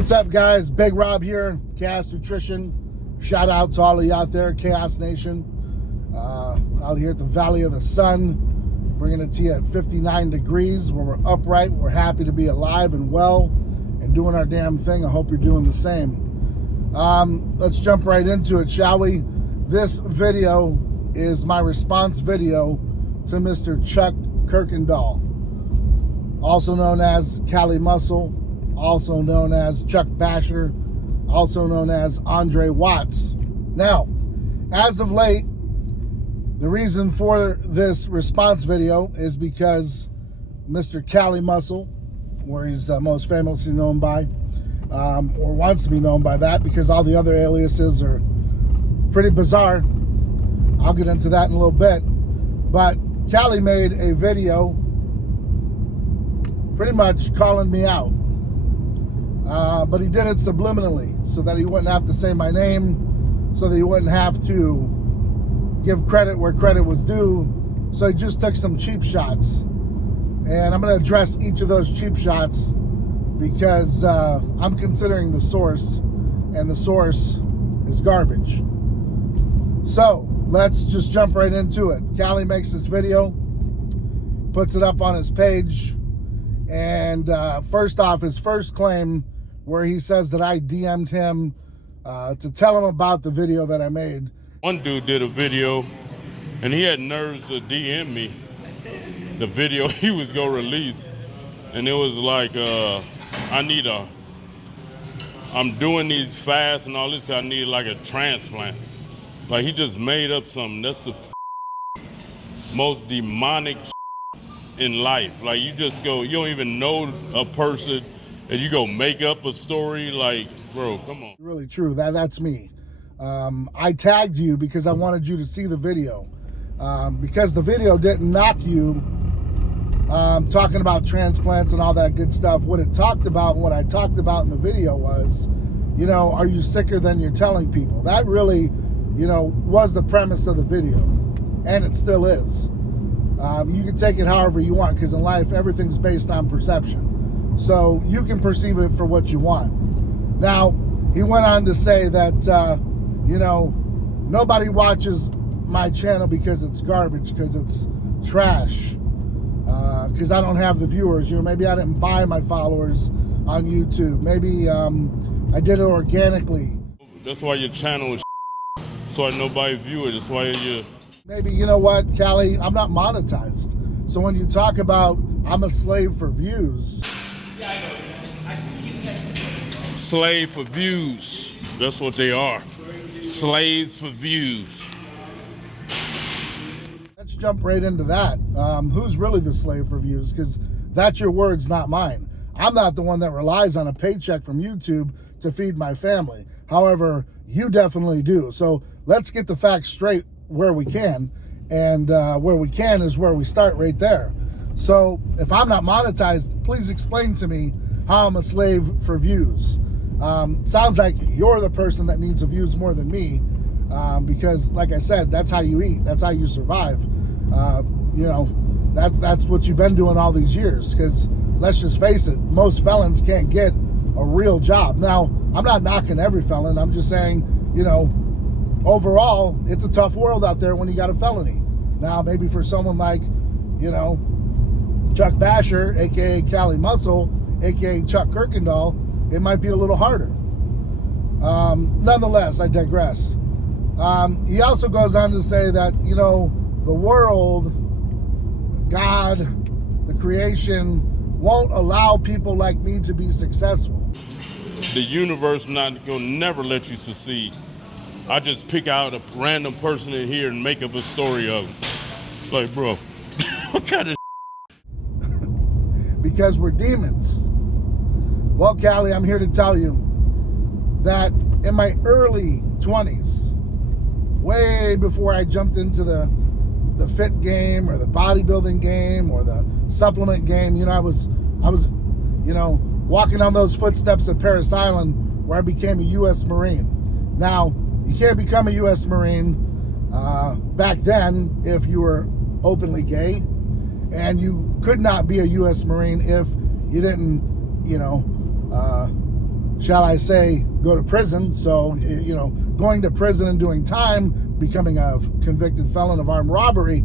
What's up, guys? Big Rob here, Chaos Nutrition. Shout out to all of you out there, Chaos Nation. Out here at the Valley of the Sun, bringing it to you at 59 degrees, where we're upright. We're happy to be alive and well and doing our damn thing. I hope you're doing the same. Let's jump right into it, shall we? This video is my response video to Mr. Chuck Kirkendall, also known as Cali Muscle, also known as Chuck Basher, also known as Andre Watts. Now, as of late, the reason for this response video is because Mr. Cali Muscle, where he's most famously known by, or wants to be known by that, because all the other aliases are pretty bizarre. I'll get into that in a little bit. But Cali made a video pretty much calling me out. But he did it subliminally so that he wouldn't have to say my name, so that he wouldn't have to give credit where credit was due. So he just took some cheap shots. And I'm going to address each of those cheap shots because I'm considering the source, and the source is garbage. So let's just jump right into it. Cali makes this video, puts it up on his page, and first off, his first claim, where he says that I DM'd him to tell him about the video that I made. One dude did a video, and he had nerves to DM me the video he was gonna release, and it was like, I'm doing these fast and all this, cause I need like a transplant. Like, he just made up something. That's the most demonic in life. Like, you just go, you don't even know a person, and you go make up a story. Like, bro, come on. Really true. That's me. I tagged you because I wanted you to see the video, because the video didn't knock you talking about transplants and all that good stuff. What it talked about, and what I talked about in the video was, you know, are you sicker than you're telling people? That really, you know, was the premise of the video, and it still is. You can take it however you want, because in life, everything's based on perception. So you can perceive it for what you want. Now, he went on to say that, you know, nobody watches my channel because it's garbage, because it's trash, because I don't have the viewers. You know, maybe I didn't buy my followers on YouTube. Maybe I did it organically. That's why your channel is so nobody view it. That's why you... Maybe, you know what, Cali, I'm not monetized. So when you talk about I'm a slave for views. Slave for views. That's what they are. Slaves for views. Let's jump right into that. Who's really the slave for views? Because that's your words, not mine. I'm not the one that relies on a paycheck from YouTube to feed my family. However, you definitely do. So let's get the facts straight where we can. And where we can is where we start, right there. So if I'm not monetized, please explain to me how I'm a slave for views. Sounds like you're the person that needs the views more than me, because like I said, that's how you eat, that's how you survive. You know, that's what you've been doing all these years, because let's just face it, most felons can't get a real job. Now, I'm not knocking every felon, I'm just saying, you know, overall, it's a tough world out there when you got a felony. Now, maybe for someone like, you know, Chuck Basher, aka Cali Muscle, aka Chuck Kirkendall, it might be a little harder. Nonetheless, I digress. He also goes on to say that, you know, the world, God, the creation, won't allow people like me to be successful. The universe not gonna never let you succeed. I just pick out a random person in here and make up a story of them. Like, bro, what kind of because we're demons. Well, Cali, I'm here to tell you that in my early 20s, way before I jumped into the fit game or the bodybuilding game or the supplement game, you know, I was, you know, walking on those footsteps at Paris Island, where I became a U.S. Marine. Now, you can't become a U.S. Marine back then if you were openly gay, and you could not be a U.S. Marine if you didn't, you know, shall I say, go to prison. So, going to prison and doing time, becoming a convicted felon of armed robbery,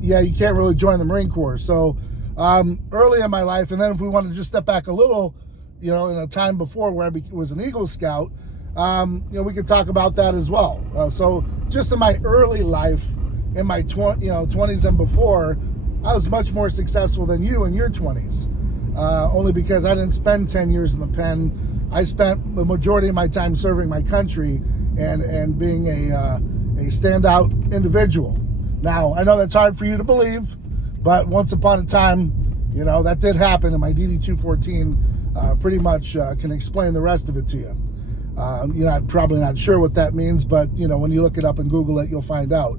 you can't really join the Marine Corps. So early in my life, and then if we want to just step back a little, in a time before where I was an Eagle Scout, we could talk about that as well. So just in my early life, in my 20s and before, I was much more successful than you in your 20s, only because I didn't spend 10 years in the pen. I spent the majority of my time serving my country and being a standout individual. Now, I know that's hard for you to believe, but once upon a time, that did happen, and my DD-214 pretty much can explain the rest of it to you. I'm probably not sure what that means, but, when you look it up and Google it, you'll find out.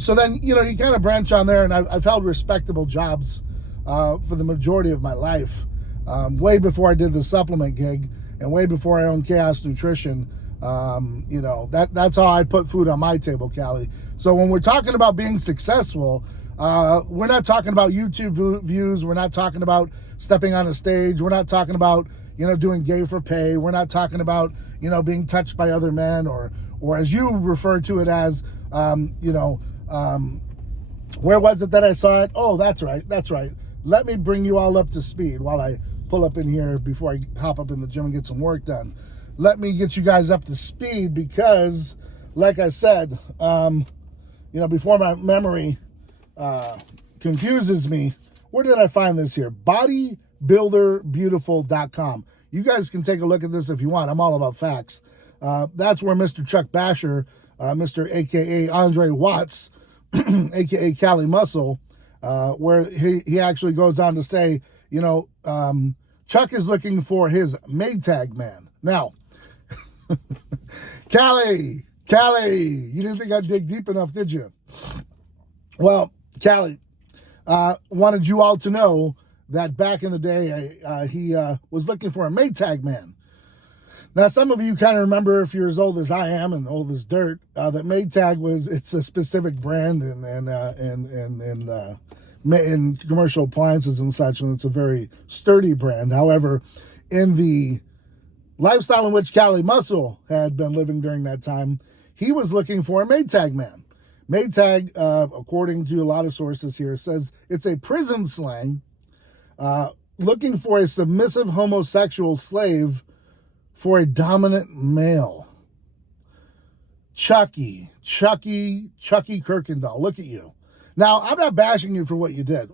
So then, you kind of branch on there, and I've held respectable jobs for the majority of my life, way before I did the supplement gig and way before I owned Chaos Nutrition. That's how I put food on my table, Cali. So when we're talking about being successful, we're not talking about YouTube views. We're not talking about stepping on a stage. We're not talking about, doing gay for pay. We're not talking about, being touched by other men or as you refer to it as, where was it that I saw it? Oh, that's right. Let me bring you all up to speed while I pull up in here before I hop up in the gym and get some work done. Let me get you guys up to speed because, like I said, before my memory confuses me, where did I find this here? Bodybuilderbeautiful.com. You guys can take a look at this if you want. I'm all about facts. That's where Mr. Chuck Basher, Mr. AKA Andre Watts, AKA Cali Muscle, where he actually goes on to say, Chuck is looking for his Maytag man. Now, Cali, you didn't think I'd dig deep enough, did you? Well, Cali wanted you all to know that back in the day, he was looking for a Maytag man. Now, some of you kind of remember, if you're as old as I am and old as dirt, that Maytag it's a specific brand in commercial appliances and such, and it's a very sturdy brand. However, in the lifestyle in which Cali Muscle had been living during that time, he was looking for a Maytag man. Maytag, according to a lot of sources here, says it's a prison slang looking for a submissive homosexual slave for a dominant male. Chucky Kirkendall, look at you. Now, I'm not bashing you for what you did.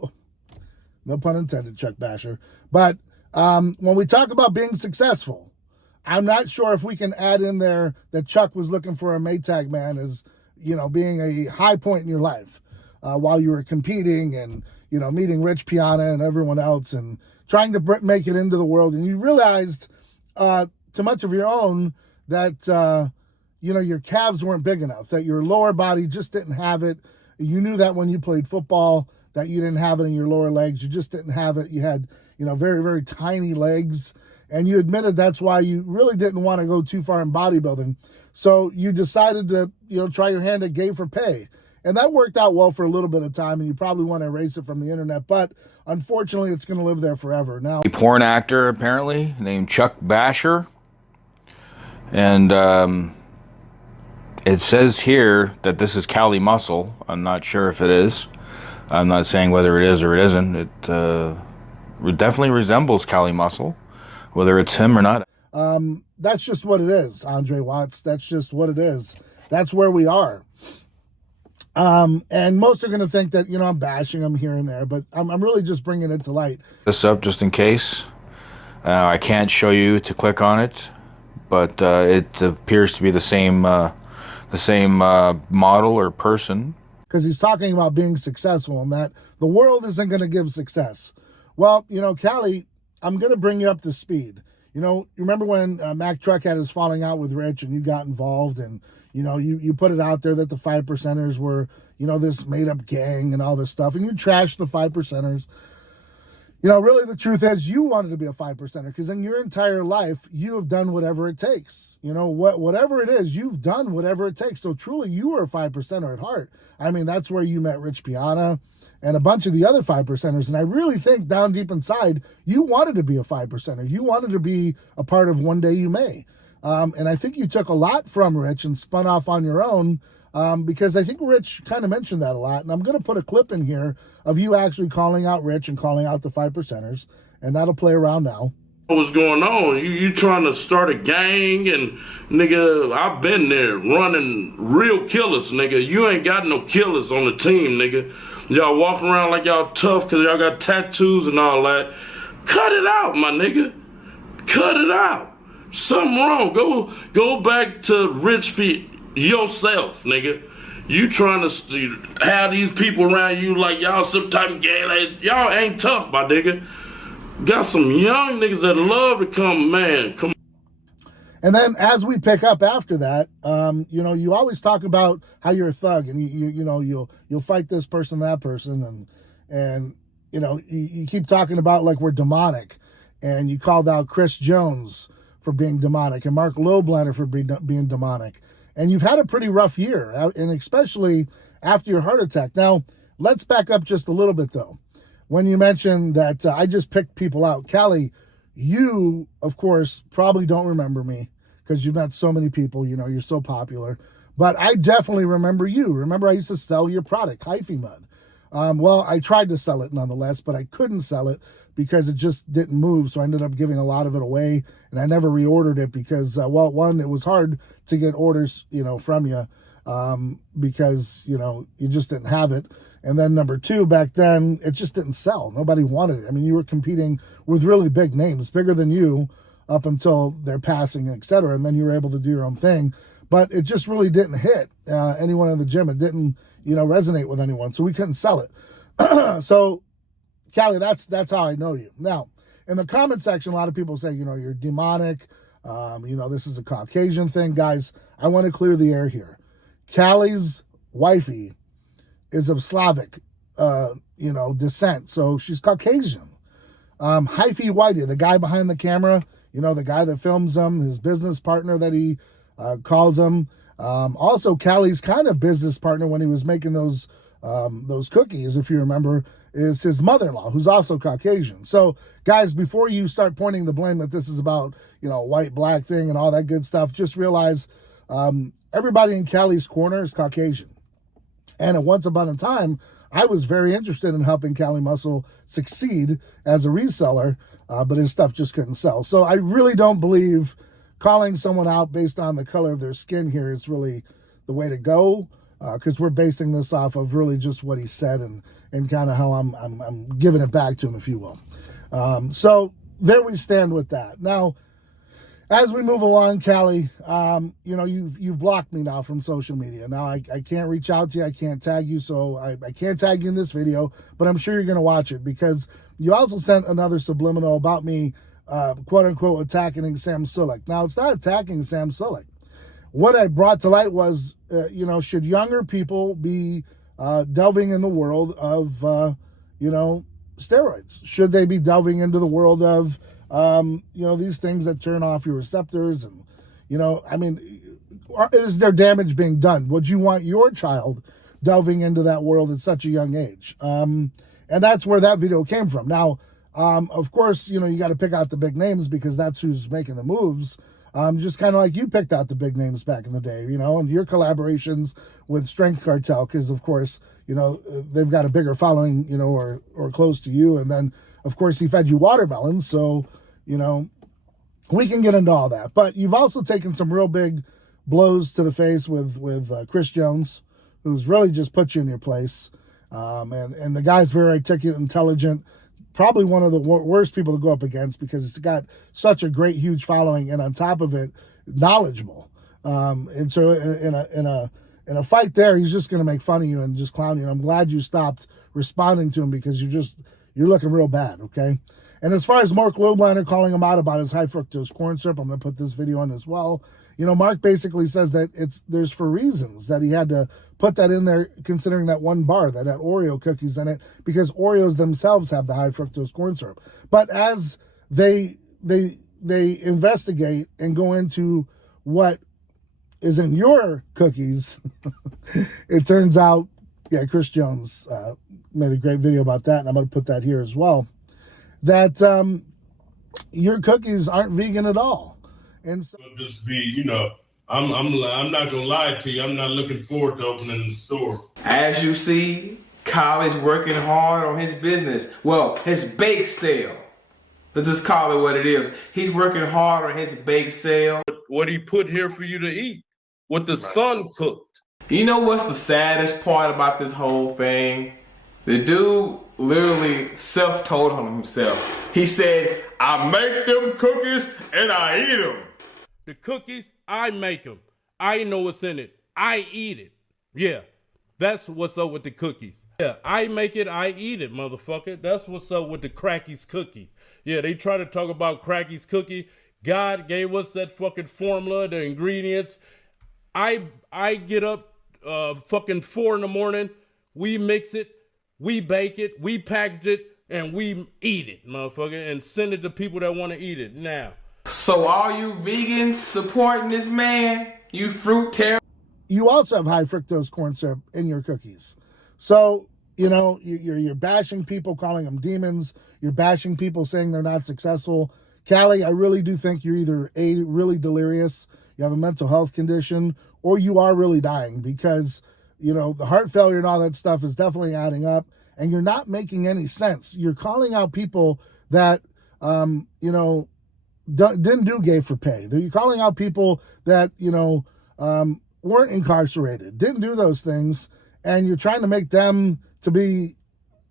No pun intended, Chuck Basher. But when we talk about being successful, I'm not sure if we can add in there that Chuck was looking for a Maytag man as, being a high point in your life while you were competing and, meeting Rich Piana and everyone else and trying to make it into the world. And you realized, to much of your own, that, your calves weren't big enough, that your lower body just didn't have it. You knew that when you played football, that you didn't have it in your lower legs. You just didn't have it. You had, very, very tiny legs. And you admitted that's why you really didn't want to go too far in bodybuilding. So you decided to, try your hand at gay for pay. And that worked out well for a little bit of time, and you probably want to erase it from the internet. But unfortunately, it's going to live there forever. Now, a porn actor, apparently, named Chuck Basher. And it says here that this is Cali Muscle. I'm not sure if it is. I'm not saying whether it is or it isn't. It definitely resembles Cali Muscle, whether it's him or not. That's just what it is, Andre Watts. That's just what it is. That's where we are. And most are going to think that, I'm bashing them here and there, but I'm really just bringing it to light. This up just in case. I can't show you to click on it, but it appears to be the same model or person. Because he's talking about being successful and that the world isn't going to give success. Well, Cali, I'm going to bring you up to speed. You remember when Mack Truck had his falling out with Rich and you got involved and, you put it out there that the 5%ers were, this made up gang and all this stuff, and you trashed the 5%ers. Really the truth is you wanted to be a 5%er because in your entire life, you have done whatever it takes. Whatever it is, you've done whatever it takes. So truly you were a 5%er at heart. I mean, that's where you met Rich Piana and a bunch of the other 5%ers. And I really think down deep inside, you wanted to be a 5%er. You wanted to be a part of One Day You May. And I think you took a lot from Rich and spun off on your own, because I think Rich kind of mentioned that a lot. And I'm going to put a clip in here of you actually calling out Rich and calling out the 5%ers, and that'll play around now. What's going on? You trying to start a gang, and nigga, I've been there running real killers, nigga. You ain't got no killers on the team, nigga. Y'all walking around like y'all tough because y'all got tattoos and all that. Cut it out, my nigga. Cut it out. Something wrong. Go back to rich people yourself, nigga. You trying to have these people around you like y'all some type of gang. Like, y'all ain't tough, my nigga. Got some young niggas that love to come, man. Come. And then as we pick up after that, you know, you always talk about how you're a thug, and you know, you'll fight this person, that person, and you know, you keep talking about like we're demonic, and you called out Chris Jones for being demonic and Mark Loblander for being demonic. And you've had a pretty rough year, and especially after your heart attack. Now, let's back up just a little bit though. When you mentioned that I just picked people out, Cali, you, of course, probably don't remember me because you've met so many people, you know, you're so popular. But I definitely remember you. Remember, I used to sell your product, Hyphy Mud. Well, I tried to sell it nonetheless, but I couldn't sell it because it just didn't move. So I ended up giving a lot of it away, and I never reordered it because, well, one, it was hard to get orders, you know, from you because, you know, you just didn't have it. And then number two, back then, it just didn't sell. Nobody wanted it. I mean, you were competing with really big names, bigger than you up until their passing, et cetera. And then you were able to do your own thing. But it just really didn't hit anyone in the gym. It didn't, you know, resonate with anyone. So we couldn't sell it. So, Cali, that's how I know you. Now, in the comment section, a lot of people say, you know, you're demonic. You know, this is a Caucasian thing. Guys, I want to clear the air here. Cali's wifey is of Slavic, you know, descent. So she's Caucasian. Hyphy Whitey, the guy behind the camera, you know, the guy that films him, his business partner that he calls him. Also, Cali's kind of business partner when he was making those cookies, if you remember, is his mother-in-law, who's also Caucasian. So, guys, before you start pointing the blame that this is about, you know, white-black thing and all that good stuff, just realize everybody in Cali's corner is Caucasian. And at once upon a time, I was very interested in helping Cali Muscle succeed as a reseller, but his stuff just couldn't sell. So I really don't believe calling someone out based on the color of their skin here is really the way to go, because we're basing this off of really just what he said and kind of how I'm giving it back to him, if you will. So there we stand with that. Now, as we move along, Cali, you know, you've blocked me now from social media. Now I can't reach out to you. I can't tag you. So I can't tag you in this video, but I'm sure you're going to watch it because you also sent another subliminal about me, quote unquote, attacking Sam Sulek. Now it's not attacking Sam Sulek. What I brought to light was, you know, should younger people be delving in the world of, you know, steroids? Should they be delving into the world of, you know, these things that turn off your receptors? And, you know, I mean, is there damage being done? Would you want your child delving into that world at such a young age? And that's where that video came from. Now, of course, you know, you got to pick out the big names because that's who's making the moves. Just kind of like you picked out the big names back in the day, you know, and your collaborations with Strength Cartel, because of course, you know, they've got a bigger following, you know, or close to you. And then, of course, he fed you watermelons. So, you know, we can get into all that. But you've also taken some real big blows to the face with Chris Jones, who's really just put you in your place. And the guy's very articulate, intelligent, probably one of the worst people to go up against because it's got such a great, huge following. And on top of it, knowledgeable. And so in a fight there, he's just going to make fun of you and just clown you. And I'm glad you stopped responding to him because you're looking real bad, okay? And as far as Mark Loblander calling him out about his high fructose corn syrup, I'm going to put this video on as well. You know, Mark basically says that there's for reasons that he had to put that in there, considering that one bar that had Oreo cookies in it, because Oreos themselves have the high fructose corn syrup. But as they investigate and go into what is in your cookies, it turns out, yeah, Chris Jones made a great video about that, and I'm going to put that here as well, that your cookies aren't vegan at all. And so Just be, I'm not gonna lie to you. I'm not looking forward to opening the store. As you see, Cali's working hard on his business. Well, his bake sale. Let's just call it what it is. He's working hard on his bake sale. What he put here for you to eat, what the son cooked. You know what's the saddest part about this whole thing? The dude literally self-told on himself. He said, I make them cookies and I eat them. The cookies, I make them. I know what's in it. I eat it. Yeah, that's what's up with the cookies. Yeah, I make it, I eat it, motherfucker. That's what's up with the Cracky's cookie. Yeah, they try to talk about Cracky's cookie. God gave us that fucking formula, the ingredients. I get up fucking 4 in the morning. We mix it, we bake it, we package it, and we eat it, motherfucker, and send it to people that want to eat it now. So all you vegans supporting this man, you fruit terror. You also have high fructose corn syrup in your cookies. So, you're bashing people, calling them demons. You're bashing people saying they're not successful. Cali, I really do think you're either A, really delirious, you have a mental health condition, or you are really dying because, the heart failure and all that stuff is definitely adding up, and you're not making any sense. You're calling out people that, didn't do gay for pay. You're calling out people that, weren't incarcerated, didn't do those things, and you're trying to make them to be,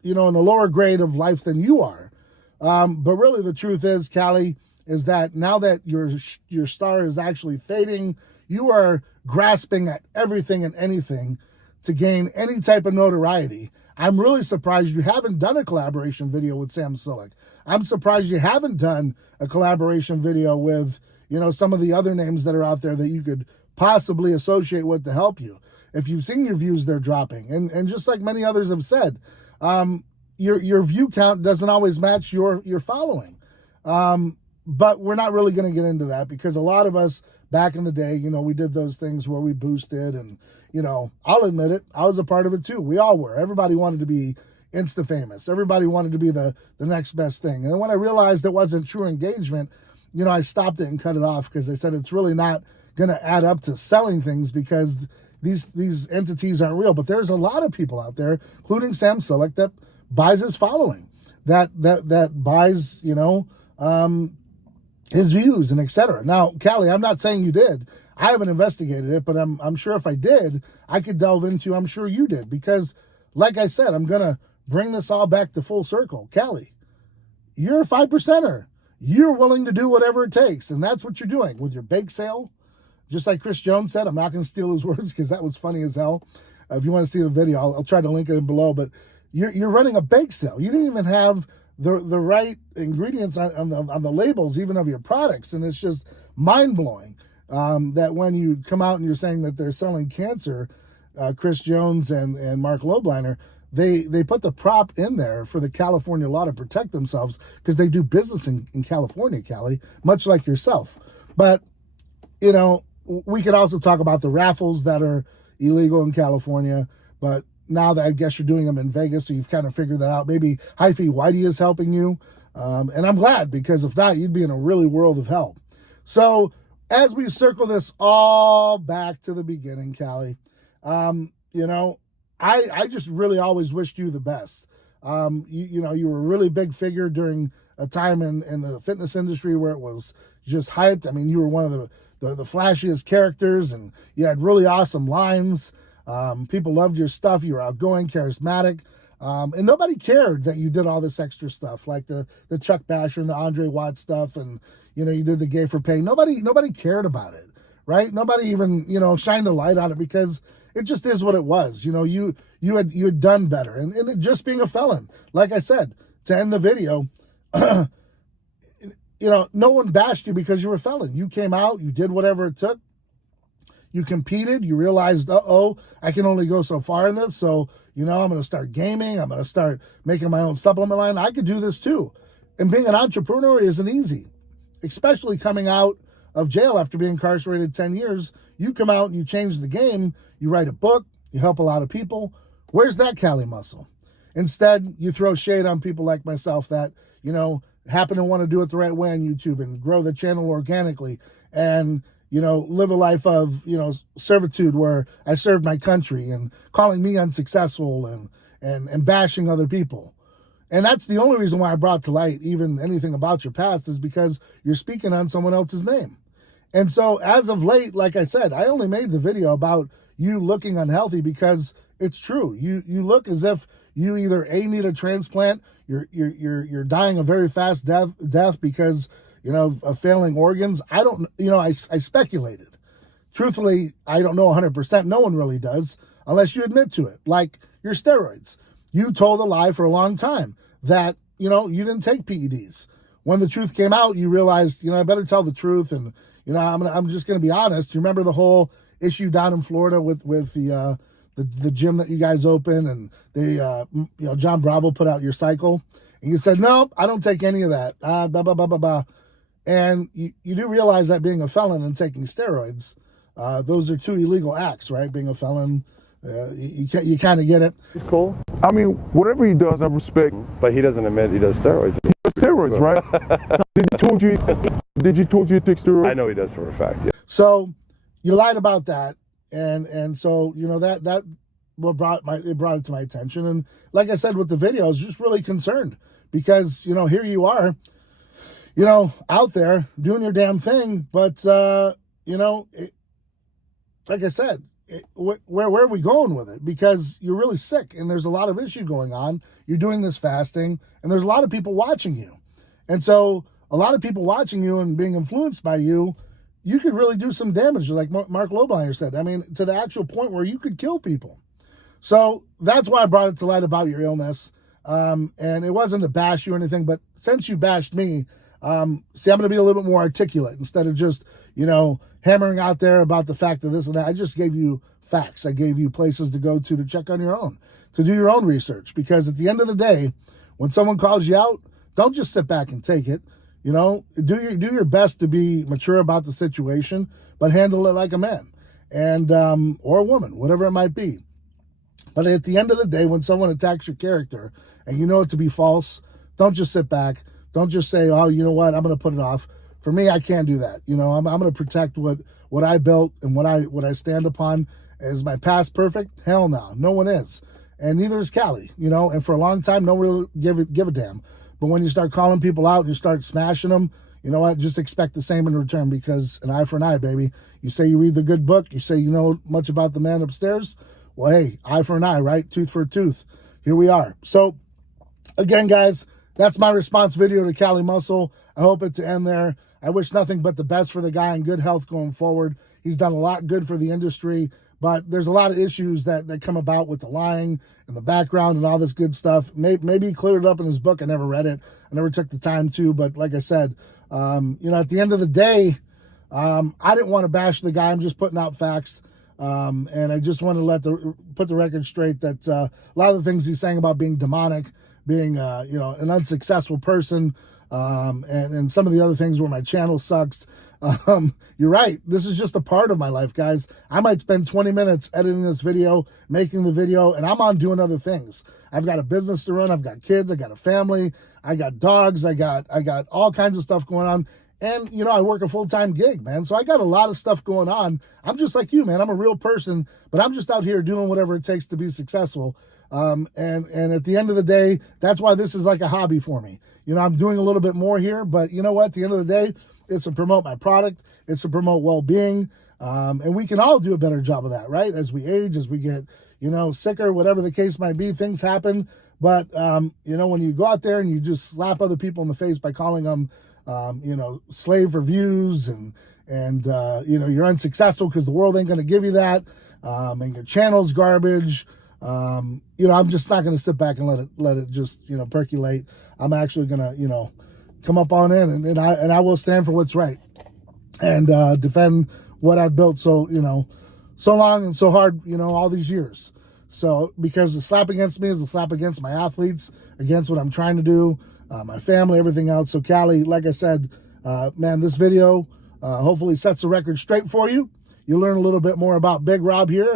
in a lower grade of life than you are. But really the truth is, Cali, is that now that your star is actually fading, you are grasping at everything and anything to gain any type of notoriety. I'm really surprised you haven't done a collaboration video with Sam Sulek. I'm surprised you haven't done a collaboration video with, some of the other names that are out there that you could possibly associate with to help you. If you've seen your views, they're dropping. And just like many others have said, your view count doesn't always match your following. But we're not really going to get into that because a lot of us back in the day, we did those things where we boosted and, I'll admit it, I was a part of it too. We all were. Everybody wanted to be Insta famous. Everybody wanted to be the next best thing. And when I realized it wasn't true engagement, I stopped it and cut it off because I said it's really not going to add up to selling things because these entities aren't real. But there's a lot of people out there, including Sam Sulek, that buys his following, that buys, his views and etc. Now, Cali, I'm not saying you did. I haven't investigated it, but I'm sure if I did, I could delve into, I'm sure you did, because like I said, I'm going to bring this all back to full circle. Cali, you're a 5%er. You're willing to do whatever it takes, and that's what you're doing with your bake sale. Just like Chris Jones said, I'm not going to steal his words because that was funny as hell. If you want to see the video, I'll try to link it in below, but you're running a bake sale. You didn't even have the right ingredients on the labels, even of your products, and it's just mind-blowing that when you come out and you're saying that they're selling cancer, Chris Jones and Mark Lobliner, they put the prop in there for the California law to protect themselves because they do business in California, Cali, much like yourself. But, we could also talk about the raffles that are illegal in California, but now that I guess you're doing them in Vegas, so you've kind of figured that out. Maybe Hyphy Whitey is helping you, and I'm glad, because if not, you'd be in a really world of hell. So as we circle this all back to the beginning, Cali, I just really always wished you the best. You were a really big figure during a time in the fitness industry where it was just hyped. I mean, you were one of the flashiest characters, and you had really awesome lines. People loved your stuff. You were outgoing, charismatic, and nobody cared that you did all this extra stuff, like the Chuck Basher and the Andre Watt stuff, and you did the gay for pay. Nobody cared about it, right? Nobody even shined a light on it because it just is what it was. You had done better, and it just being a felon, like I said to end the video. No one bashed you because you were a felon. You came out, you did whatever it took. You competed, you realized, I can only go so far in this. So, I'm going to start gaming. I'm going to start making my own supplement line. I could do this too. And being an entrepreneur isn't easy, especially coming out of jail after being incarcerated 10 years. You come out and you change the game. You write a book. You help a lot of people. Where's that Cali muscle? Instead, you throw shade on people like myself that, you know, happen to want to do it the right way on YouTube and grow the channel organically and, you know, live a life of, you know, servitude where I served my country and calling me unsuccessful and bashing other people. And that's the only reason why I brought to light even anything about your past is because you're speaking on someone else's name. And so as of late, like I said, I only made the video about you looking unhealthy because it's true. You look as if you either need a transplant, you're dying a very fast death because, you know, of failing organs. I don't, you know, I speculated. Truthfully, I don't know 100%. No one really does unless you admit to it. Like your steroids. You told a lie for a long time that, you know, you didn't take PEDs. When the truth came out, you realized, you know, I better tell the truth. And, you know, I'm just going to be honest. You remember the whole issue down in Florida with the gym that you guys open and they, you know, John Bravo put out your cycle and you said, no, I don't take any of that. Blah, blah, blah, blah, blah. And you do realize that being a felon and taking steroids, those are two illegal acts, right? Being a felon, you kind of get it. He's cool. I mean, whatever he does, I respect. But he doesn't admit he does steroids. He does steroids, right? Did you told you to take steroids? I know he does for a fact, yeah. So you lied about that. And so, you know, that what brought it to my attention. And like I said, with the video, I was just really concerned because, you know, here you are, you know, out there doing your damn thing. But, you know, like I said, where are we going with it? Because you're really sick and there's a lot of issue going on. You're doing this fasting and there's a lot of people watching you. And so a lot of people watching you and being influenced by you, you could really do some damage, like Mark Lobeiner said. I mean, to the actual point where you could kill people. So that's why I brought it to light about your illness. And it wasn't to bash you or anything, but since you bashed me, see, I'm going to be a little bit more articulate instead of just, you know, hammering out there about the fact of this and that. I just gave you facts. I gave you places to go to check on your own, to do your own research. Because at the end of the day, when someone calls you out, don't just sit back and take it. You know, do your best to be mature about the situation, but handle it like a man and or a woman, whatever it might be. But at the end of the day, when someone attacks your character and you know it to be false, don't just sit back. Don't just say, oh, you know what, I'm going to put it off. For me, I can't do that. You know, I'm going to protect what I built and what I stand upon. Is my past perfect? Hell no. No one is. And neither is Cali, you know, and for a long time, no one will give a damn. But when you start calling people out and you start smashing them, you know what, just expect the same in return because an eye for an eye, baby. You say you read the good book, you say you know much about the man upstairs. Well, hey, eye for an eye, right? Tooth for a tooth. Here we are. So, again, guys, that's my response video to Cali Muscle. I hope it to end there. I wish nothing but the best for the guy and good health going forward. He's done a lot good for the industry, but there's a lot of issues that come about with the lying and the background and all this good stuff. Maybe he cleared it up in his book. I never read it. I never took the time to, but like I said, you know, at the end of the day, I didn't want to bash the guy. I'm just putting out facts. And I just want to put the record straight that a lot of the things he's saying about being demonic, being, you know, an unsuccessful person, and some of the other things where my channel sucks. You're right. This is just a part of my life, guys. I might spend 20 minutes editing this video, making the video, and I'm on doing other things. I've got a business to run. I've got kids. I got a family. I got dogs. I got all kinds of stuff going on. And, you know, I work a full-time gig, man. So I got a lot of stuff going on. I'm just like you, man. I'm a real person, but I'm just out here doing whatever it takes to be successful. And at the end of the day, that's why this is like a hobby for me. You know, I'm doing a little bit more here, but you know what? At the end of the day, it's to promote my product. It's to promote well-being. And we can all do a better job of that, right? As we age, as we get, you know, sicker, whatever the case might be, things happen. But, you know, when you go out there and you just slap other people in the face by calling them, you know, slave for views and you know, you're unsuccessful because the world ain't going to give you that. And your channel's garbage. You know, I'm just not going to sit back and let it just, you know, percolate. I'm actually going to, you know, come up on in and I will stand for what's right and, defend what I've built. So, you know, so long and so hard, you know, all these years. So, because the slap against me is the slap against my athletes, against what I'm trying to do, my family, everything else. So Cali, like I said, man, this video, hopefully sets the record straight for you. You'll learn a little bit more about Big Rob here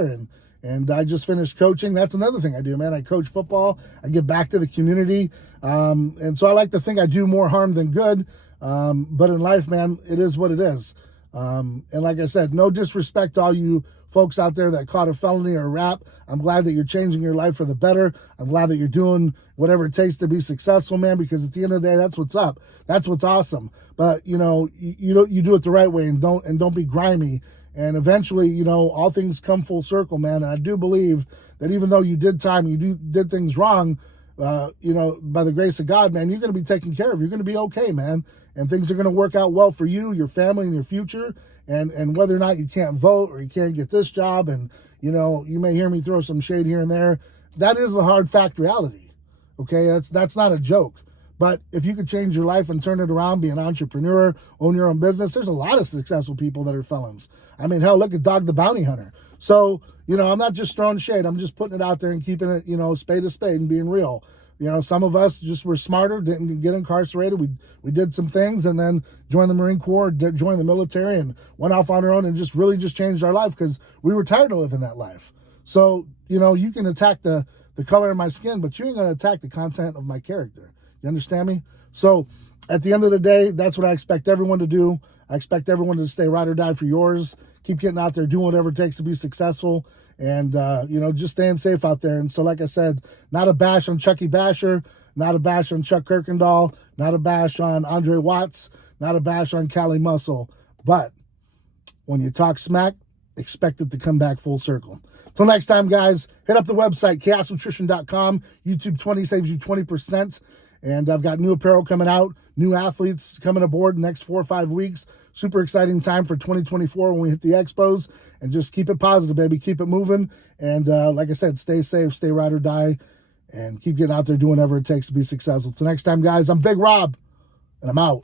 And I just finished coaching. That's another thing I do, man. I coach football. I give back to the community. And so I like to think I do more harm than good. But in life, man, it is what it is. And like I said, no disrespect to all you folks out there that caught a felony or a rap. I'm glad that you're changing your life for the better. I'm glad that you're doing whatever it takes to be successful, man, because at the end of the day, that's what's up. That's what's awesome. But, you know, you do it the right way, and don't be grimy. And eventually, you know, all things come full circle, man. And I do believe that even though you did time, you did things wrong, you know, by the grace of God, man, you're going to be taken care of. You're going to be okay, man. And things are going to work out well for you, your family, and your future. And whether or not you can't vote or you can't get this job, and, you know, you may hear me throw some shade here and there, that is the hard fact reality. Okay, that's not a joke. But if you could change your life and turn it around, be an entrepreneur, own your own business, there's a lot of successful people that are felons. I mean, hell, look at Dog the Bounty Hunter. So, you know, I'm not just throwing shade. I'm just putting it out there and keeping it, you know, spade to spade and being real. You know, some of us just were smarter, didn't get incarcerated. We did some things and then joined the Marine Corps, joined the military, and went off on our own and just really changed our life because we were tired of living that life. So, you know, you can attack the color of my skin, but you ain't going to attack the content of my character. You understand me? So at the end of the day, that's what I expect everyone to do. I expect everyone to stay ride or die for yours. Keep getting out there, doing whatever it takes to be successful. And, you know, just staying safe out there. And so, like I said, not a bash on Chucky Basher, not a bash on Chuck Kirkendall, not a bash on Andre Watts, not a bash on Cali Muscle. But when you talk smack, expect it to come back full circle. Till next time, guys, hit up the website, chaosnutrition.com. YouTube 20 saves you 20%. And I've got new apparel coming out, new athletes coming aboard the next 4 or 5 weeks. Super exciting time for 2024 when we hit the expos. And just keep it positive, baby. Keep it moving. And like I said, stay safe, stay ride or die, and keep getting out there doing whatever it takes to be successful. Till next time, guys, I'm Big Rob, and I'm out.